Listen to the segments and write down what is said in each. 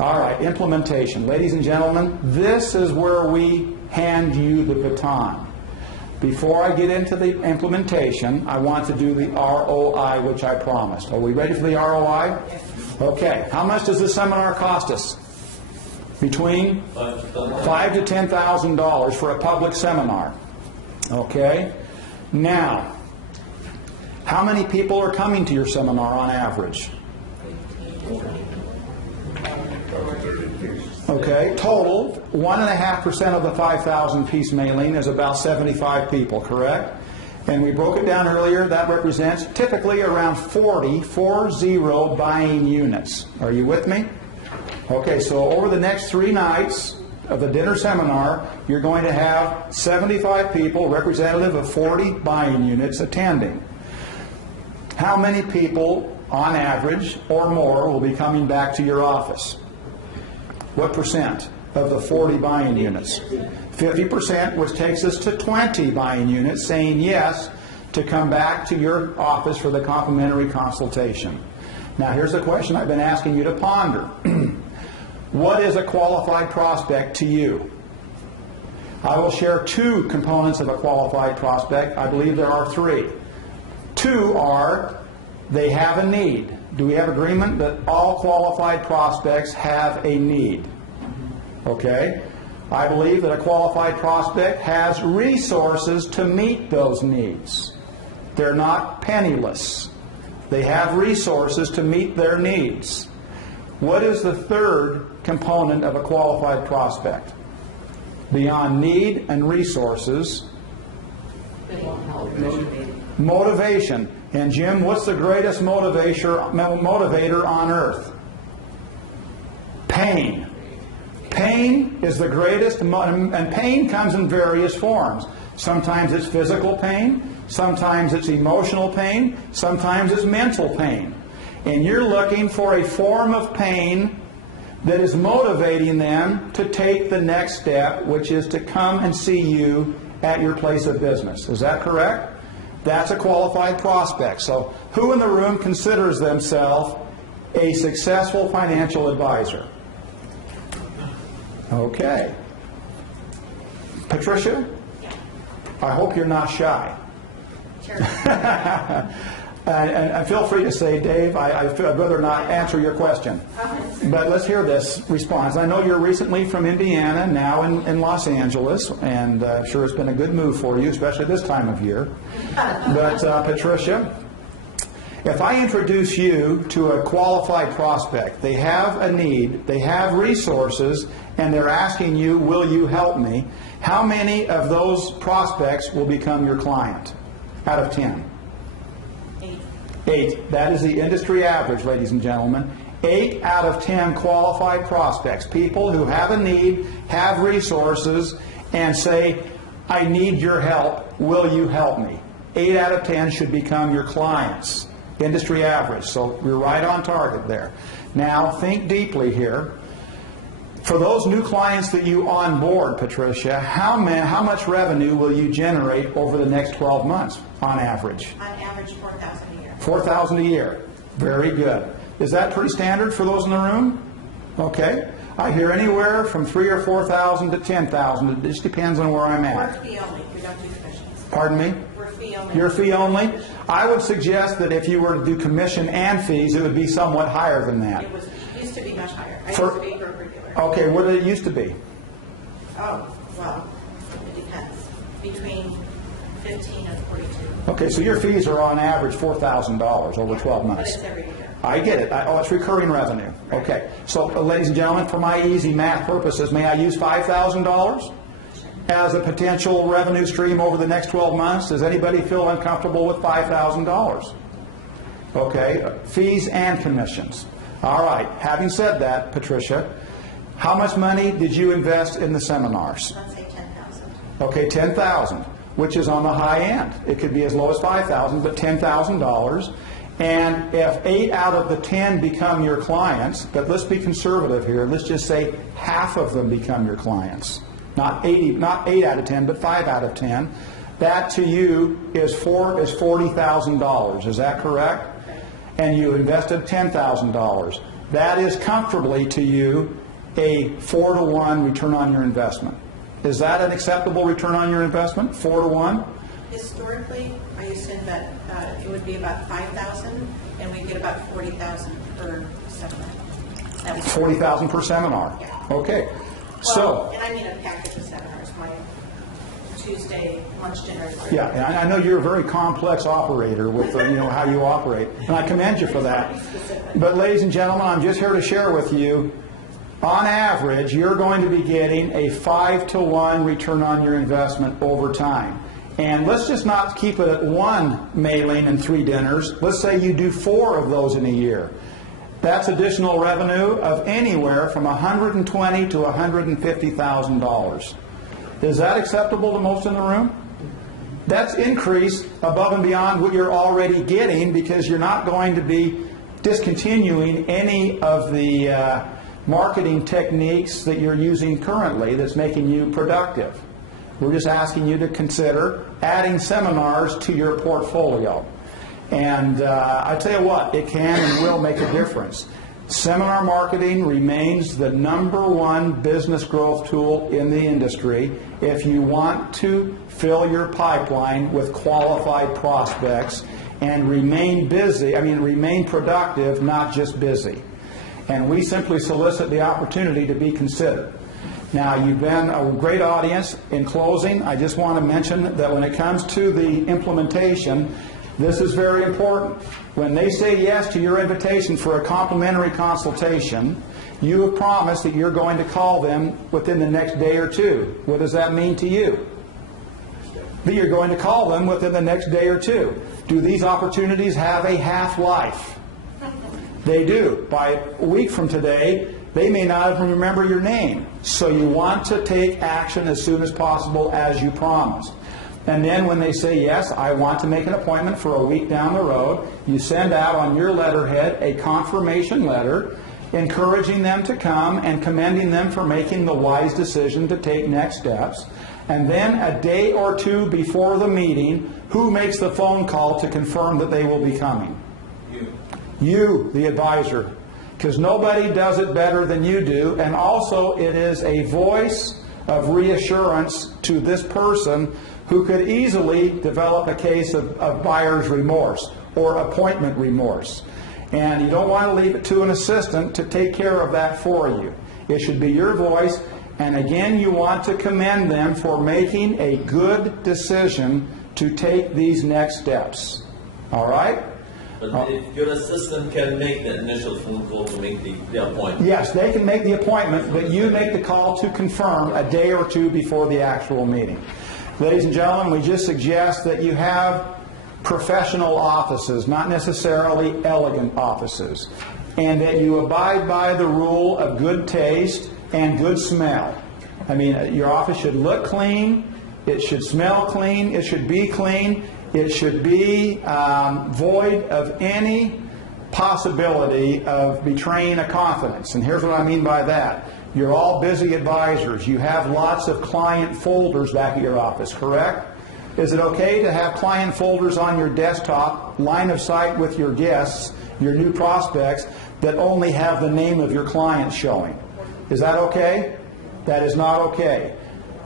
All right, implementation. Ladies and gentlemen, this is where we hand you the baton. Before I get into the implementation, I want to do the ROI, which I promised. Are we ready for the ROI? Okay. How much does this seminar cost us? Between $5,000 to $10,000 for a public seminar. Okay. Now, how many people are coming to your seminar on average? Okay, total, 1.5% of the 5,000 piece mailing is about 75 people, correct? And we broke it down earlier, that represents typically around 40 buying units. Are you with me? Okay, so over the next 3 nights of the dinner seminar, you're going to have 75 people, representative of 40 buying units attending. How many people, on average, or more, will be coming back to your office? What percent of the 40 buying units? 50%, which takes us to 20 buying units saying yes to come back to your office for the complimentary consultation. Now here's the question I've been asking you to ponder. What is a qualified prospect to you? I will share 2 components of a qualified prospect. I believe there are 3. 2 are they have a need. Do we have agreement that all qualified prospects have a need? Okay. I believe that a qualified prospect has resources to meet those needs. They're not penniless. They have resources to meet their needs. What is the 3rd component of a qualified prospect? Beyond need and resources, motivation. And Jim, what's the greatest motivator on earth? Pain. Pain is the greatest, and pain comes in various forms. Sometimes it's physical pain, sometimes it's emotional pain, sometimes it's mental pain. And you're looking for a form of pain that is motivating them to take the next step, which is to come and see you at your place of business. Is that correct? That's a qualified prospect. So who in the room considers themselves a successful financial advisor? Okay. Patricia? I hope you're not shy. Sure. And feel free to say, Dave, I'd rather not answer your question. But let's hear this response. I know you're recently from Indiana, now in Los Angeles, and I'm sure it's been a good move for you, especially this time of year. But Patricia, if I introduce you to a qualified prospect, they have a need, they have resources, and they're asking you, will you help me? How many of those prospects will become your client out of 10? 8. That is the industry average, ladies and gentlemen. 8 out of 10 qualified prospects, people who have a need, have resources, and say, I need your help, will you help me? 8 out of 10 should become your clients. Industry average, so we're right on target there. Now, think deeply here. For those new clients that you onboard, Patricia, how much revenue will you generate over the next 12 months on average? On average, $4,000 a year. $4,000 a year. Very good. Is that pretty standard for those in the room? Okay. I hear anywhere from $3,000 or $4,000 to $10,000. It just depends on where I'm at. We're fee only. We don't do commissions. Pardon me? We're fee only. You're fee only? I would suggest that if you were to do commission and fees, it would be somewhat higher than that. It used to be much higher. I used to be broker dealer. Okay, what did it used to be? Oh, well, it depends. Between 15 and 42. Okay, so your fees are on average $4,000 over 12 months. But it's every year. I get it. It's recurring revenue. Okay. So, ladies and gentlemen, for my easy math purposes, may I use $5,000 as a potential revenue stream over the next 12 months? Does anybody feel uncomfortable with $5,000? Okay. Fees and commissions. All right. Having said that, Patricia, how much money did you invest in the seminars? Let's say 10,000. Okay, 10,000, which is on the high end. It could be as low as 5,000, but $10,000. And if 8 out of the 10 become your clients, but let's be conservative here, let's just say half of them become your clients. Not 8 out of 10, but 5 out of 10. That to you is $40,000. Is that correct? And you invested $10,000. that is comfortably to you a 4-to-1 return on your investment. Is that an acceptable return on your investment, 4-to-1? Historically, I used to invest, it would be about 5,000, and we get about 40,000 per seminar. That was 40,000 per seminar? Yeah. Okay. Well, So, and I mean a package of seminars, my Tuesday lunch, dinner. yeah, and I know you're a very complex operator with how you operate, and I commend you for that. But ladies and gentlemen, I'm just here to share with you, on average, you're going to be getting a 5-to-1 return on your investment over time. And let's just not keep it at 1 mailing and 3 dinners. Let's say you do 4 of those in a year. That's additional revenue of anywhere from $120,000 to $150,000. Is that acceptable to most in the room? That's increase above and beyond what you're already getting, because you're not going to be discontinuing any of the marketing techniques that you're using currently that's making you productive. We're just asking you to consider adding seminars to your portfolio. And I tell you what, it can and will make a difference. Seminar marketing remains the #1 business growth tool in the industry if you want to fill your pipeline with qualified prospects and remain productive, not just busy. And we simply solicit the opportunity to be considered. Now, you've been a great audience. In closing, I just want to mention that when it comes to the implementation, this is very important. When they say yes to your invitation for a complimentary consultation, you have promised that you're going to call them within the next day or 2. What does that mean to you? That you're going to call them within the next day or 2. Do these opportunities have a half-life? They do. By a week from today, they may not even remember your name. So you want to take action as soon as possible, as you promised. And then when they say, yes, I want to make an appointment for a week down the road, you send out on your letterhead a confirmation letter encouraging them to come and commending them for making the wise decision to take next steps. And then a day or 2 before the meeting, who makes the phone call to confirm that they will be coming? You, the advisor. Because nobody does it better than you do. And also it is a voice of reassurance to this person who could easily develop a case of buyer's remorse or appointment remorse. And you don't want to leave it to an assistant to take care of that for you. It should be your voice. And again, you want to commend them for making a good decision to take these next steps. All right? But if your assistant can make the initial phone call to make the appointment. Yes, they can make the appointment, but you make the call to confirm a day or 2 before the actual meeting. Ladies and gentlemen, we just suggest that you have professional offices, not necessarily elegant offices, and that you abide by the rule of good taste and good smell. I mean, your office should look clean, it should smell clean, it should be clean, it should be void of any possibility of betraying a confidence. And here's what I mean by that. You're all busy advisors. You have lots of client folders back at your office, correct? Is it okay to have client folders on your desktop, line of sight with your guests, your new prospects, that only have the name of your client showing? Is that okay? That is not okay.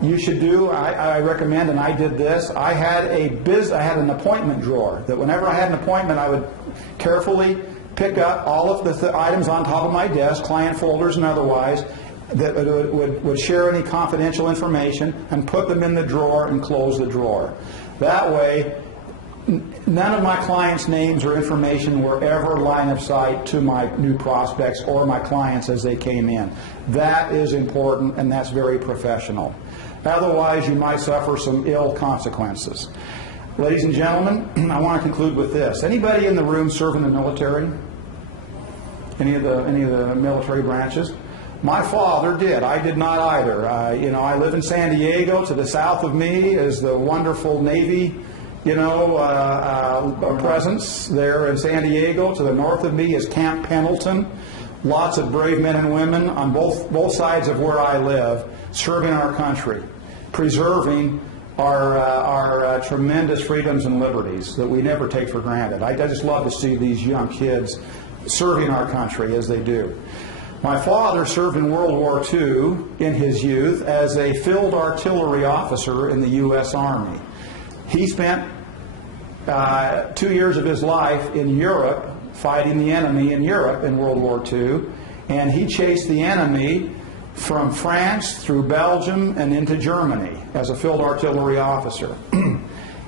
You should do, I recommend, and I did this, I had an appointment drawer that whenever I had an appointment, I would carefully pick up all of the items on top of my desk, client folders and otherwise, that would share any confidential information, and put them in the drawer and close the drawer. That way, none of my clients' names or information were ever line of sight to my new prospects or my clients as they came in. That is important, and that's very professional. Otherwise, you might suffer some ill consequences. Ladies and gentlemen, I want to conclude with this. Anybody in the room serve in the military? Any of the military branches? My father did. I did not either. I live in San Diego. To the south of me is the wonderful Navy, presence there in San Diego. To the north of me is Camp Pendleton. Lots of brave men and women on both sides of where I live, serving our country, preserving our tremendous freedoms and liberties that we never take for granted. I just love to see these young kids, serving our country as they do. My father served in World War II in his youth as a field artillery officer in the U.S. Army. He spent 2 years of his life in Europe fighting the enemy in Europe in World War II, and he chased the enemy from France through Belgium and into Germany as a field artillery officer.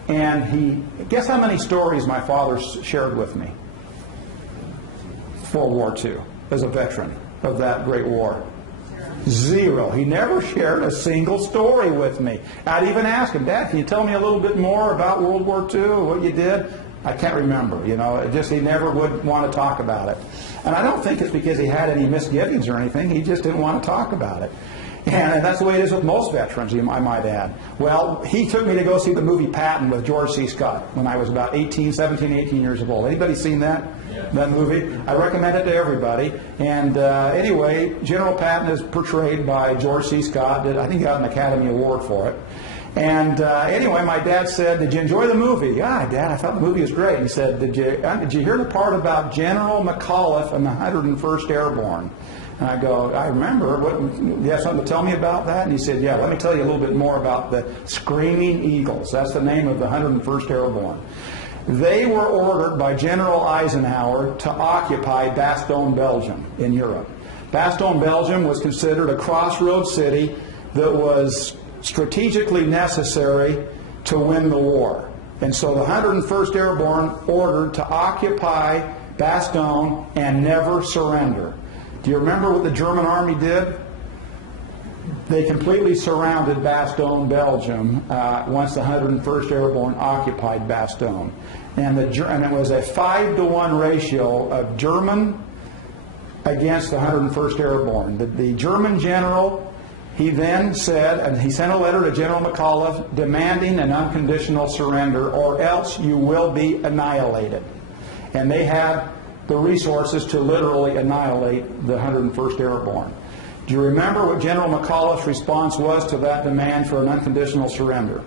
And guess how many stories my father shared with me? World War II, as a veteran of that great war. Zero. He never shared a single story with me. I'd even ask him, Dad, can you tell me a little bit more about World War II, what you did? I can't remember, he never would want to talk about it. And I don't think it's because he had any misgivings or anything, he just didn't want to talk about it. And that's the way it is with most veterans, I might add. Well, he took me to go see the movie Patton with George C. Scott when I was about 17, 18 years old. Anybody seen that? Yeah. That movie? I recommend it to everybody. And anyway, General Patton is portrayed by George C. Scott. I think he got an Academy Award for it. And anyway, my dad said, "Did you enjoy the movie?" "Yeah, Dad, I thought the movie was great." He said, Did you hear the part about General McAuliffe and the 101st Airborne?" And I go, "I remember. Do you have something to tell me about that?" And he said, "Yeah, let me tell you a little bit more about the Screaming Eagles." That's the name of the 101st Airborne. They were ordered by General Eisenhower to occupy Bastogne, Belgium, in Europe. Bastogne, Belgium was considered a crossroads city that was strategically necessary to win the war. And so the 101st Airborne ordered to occupy Bastogne and never surrender. Do you remember what the German army did? They completely surrounded Bastogne, Belgium, once the 101st Airborne occupied Bastogne. And it was a 5-to-1 ratio of German against the 101st Airborne. The German general, he then said, and he sent a letter to General McAuliffe demanding an unconditional surrender, or else you will be annihilated. And they had the resources to literally annihilate the 101st Airborne. Do you remember what General McAuliffe's response was to that demand for an unconditional surrender?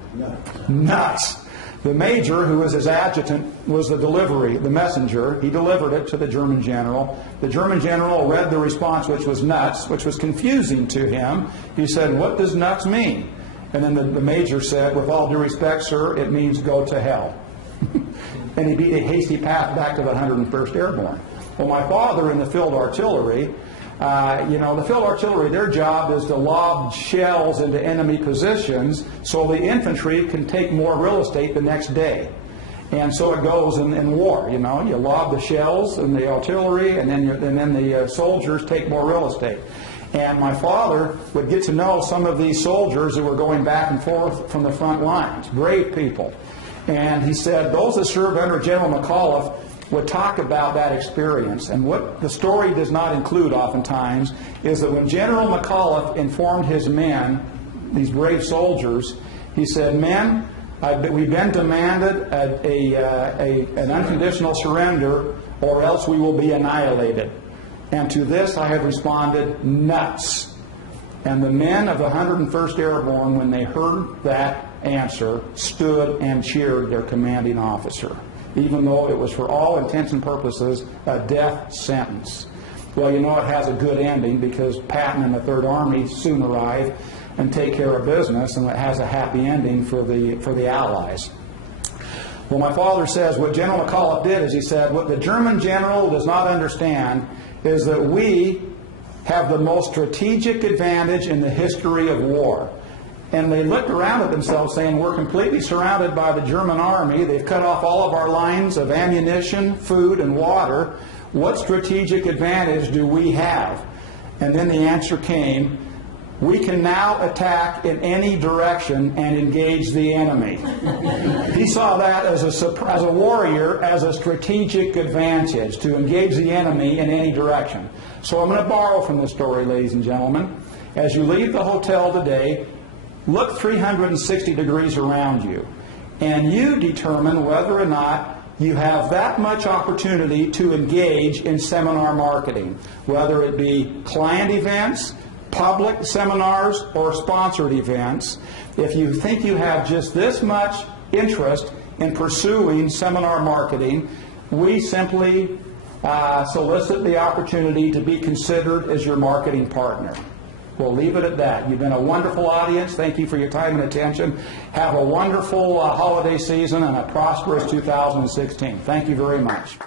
Nuts. The major, who was his adjutant, was the messenger. He delivered it to the German general. The German general read the response, which was nuts, which was confusing to him. He said, "What does nuts mean?" And then the major said, "With all due respect, sir, it means go to hell." And he beat a hasty path back to the 101st Airborne. Well, my father in the field artillery, the field artillery, their job is to lob shells into enemy positions so the infantry can take more real estate the next day. And so it goes in war, you lob the shells and the artillery, and then the soldiers take more real estate. And my father would get to know some of these soldiers that were going back and forth from the front lines, brave people. And he said those that served under General McAuliffe would talk about that experience. And what the story does not include oftentimes is that when General McAuliffe informed his men, these brave soldiers, he said, "Men, we've been demanded an unconditional surrender, or else we will be annihilated. And to this I have responded, nuts." And the men of the 101st Airborne, when they heard that answer, stood and cheered their commanding officer, even though it was for all intents and purposes a death sentence. Well, it has a good ending, because Patton and the Third Army soon arrive and take care of business, and it has a happy ending for the Allies. Well, my father says what General McAuliffe did is he said, what the German general does not understand is that we have the most strategic advantage in the history of war. And they looked around at themselves saying, we're completely surrounded by the German army. They've cut off all of our lines of ammunition, food, and water. What strategic advantage do we have? And then the answer came, we can now attack in any direction and engage the enemy. He saw that as a warrior, as a strategic advantage, to engage the enemy in any direction. So I'm going to borrow from this story, ladies and gentlemen. As you leave the hotel today, look 360 degrees around you, and you determine whether or not you have that much opportunity to engage in seminar marketing, whether it be client events, public seminars, or sponsored events. If you think you have just this much interest in pursuing seminar marketing, we simply solicit the opportunity to be considered as your marketing partner. We'll leave it at that. You've been a wonderful audience. Thank you for your time and attention. Have a wonderful holiday season and a prosperous 2016. Thank you very much.